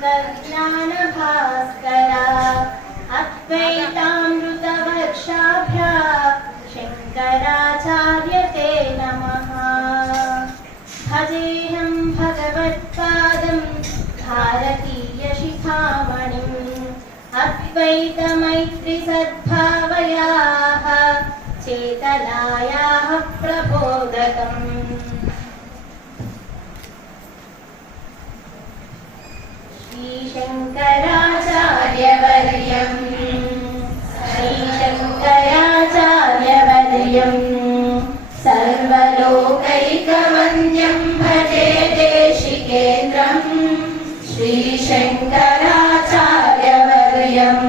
ज्ञानभास्करा अद्वैतामृतवर्षाभ्या शङ्कराचार्य ते नमः। भजेऽहं भगवत्पादं भारतीयशिखामणिम् अद्वैतमैत्रिसद्भावयाः चेतनायाः प्रबोधकम्। श्रीशङ्कराचार्यवर्यं सर्वलोकैकवन्द्यं भजे देशिकेन्द्रं। श्रीशङ्कराचार्यवर्यं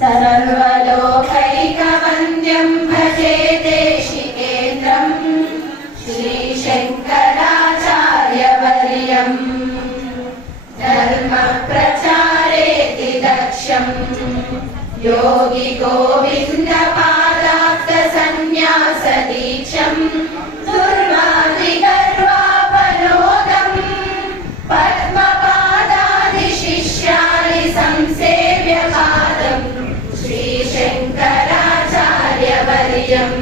सर्वलोकैकवन्द्यं भजे देशिकेन्द्रं। श्रीशङ्कराचार्यवर्यं धर्मप्रचारेति दक्षं योगी गोविन्दपादाब्धसन्न्यासदीक्षं दुर्वादिगर्वापनोदं पद्मपादादिशिष्याणि संसेव्य पादं। श्रीशङ्कराचार्यवर्यं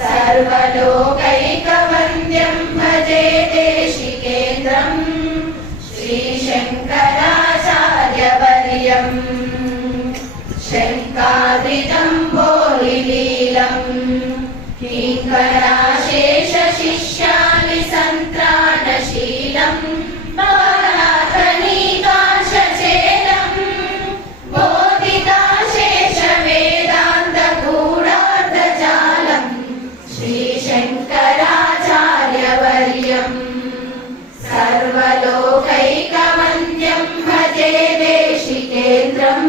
सर्वलोकैकवन्द्यं भजे देशिकेन्द्रं। श्रीशङ्कराचार्यवर्यं शङ्काद्रिजम्बोलिलीलं किङ्कराशेषशिष्याणि सन्त्राणशीलं भवनाथनीकांशचेलं बोधिताशेषवेदान्तगूढार्थजालं। श्रीशङ्कराचार्यवर्यं सर्वलोकैकवन्द्यं भजे देशिकेन्द्रं।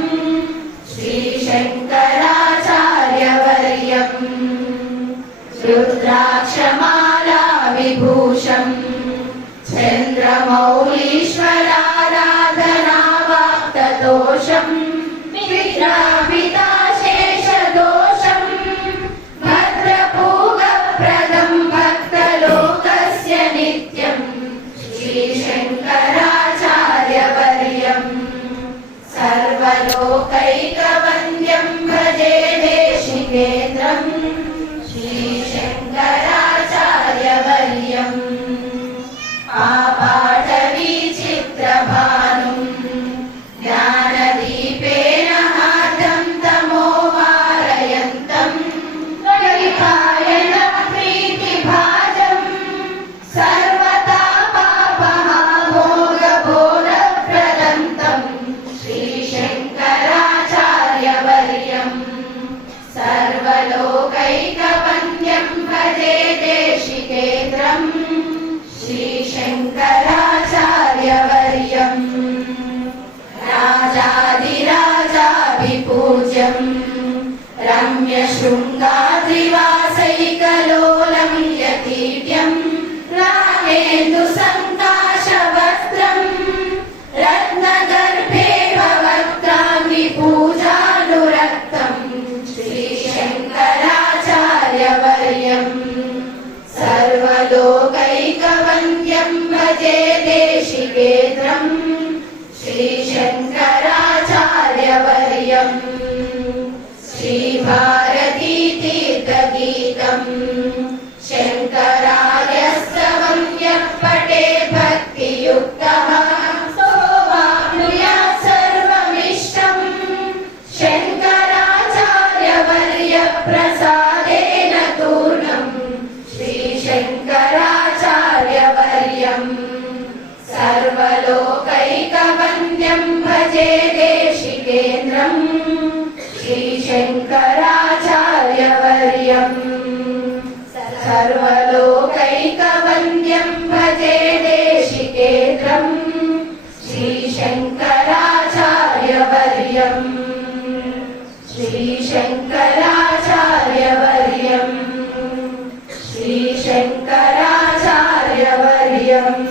श्रीशङ्कराचार्यवर्यं रुद्राक्षमाला विभूषं चन्द्रमौलीश्वराराधनावाप्तदोषं विद्राविताशेषदोषं भद्रपूगप्रदं भक्तलोकस्य नित्यं। श्रीशङ्कराचार्यवर्यं सर्वलोकैकवन्द्यं भजे देशिकेन्द्रं। श्रीशङ्कराचार्यवर्यं आपाटवीचित्रभानुं ज्ञानदीपेन हार्दं तमोवारयन्तं वैपायनप्रीतिभाजं सर्वतापापहामोघबोधप्रदन्तं। श्रीशङ्कराचार्यवर्यं सर्वलोकैकवन्द्यं भजे देशिकेन्द्रं। श्रीशङ्कराचार्यवर्यं राजाधिराजाभिपूज्यं रम्यशृङ्गाद्रिवासैकलोलं यतीड्यं रागेन्दुसङ्काशवस्त्रं रत्नगर्भे भवक्त्राङ्गिपूजानुरक्तं। श्रीशङ्कराचार्यवर्यं सर्वलोकैकवन्द्यं भजे देशिकेन्द्रं। श्रीशङ्कराचार्यवर्यं श्रीभारतीतीर्थगीतं शङ्करार्यस्तवं यः पठे भक्तियुक्तः सोऽवाप्नुयात् सर्वमिष्टं। शङ्कराचार्यवर्यप्रसादेन तूर्णं। श्रीशङ्कराचार्यवर्यं सर्वलोकैकवन्द्यं भजे देशिकेन्द्रं। श्रीशङ्कराचार्यवर्यं सर्वलोकैकवन्द्यं भजे देशिकेन्द्रं। श्रीशङ्कराचार्यवर्यं श्रीशङ्कराचार्यवर्यं श्रीशङ्कराचार्यवर्यं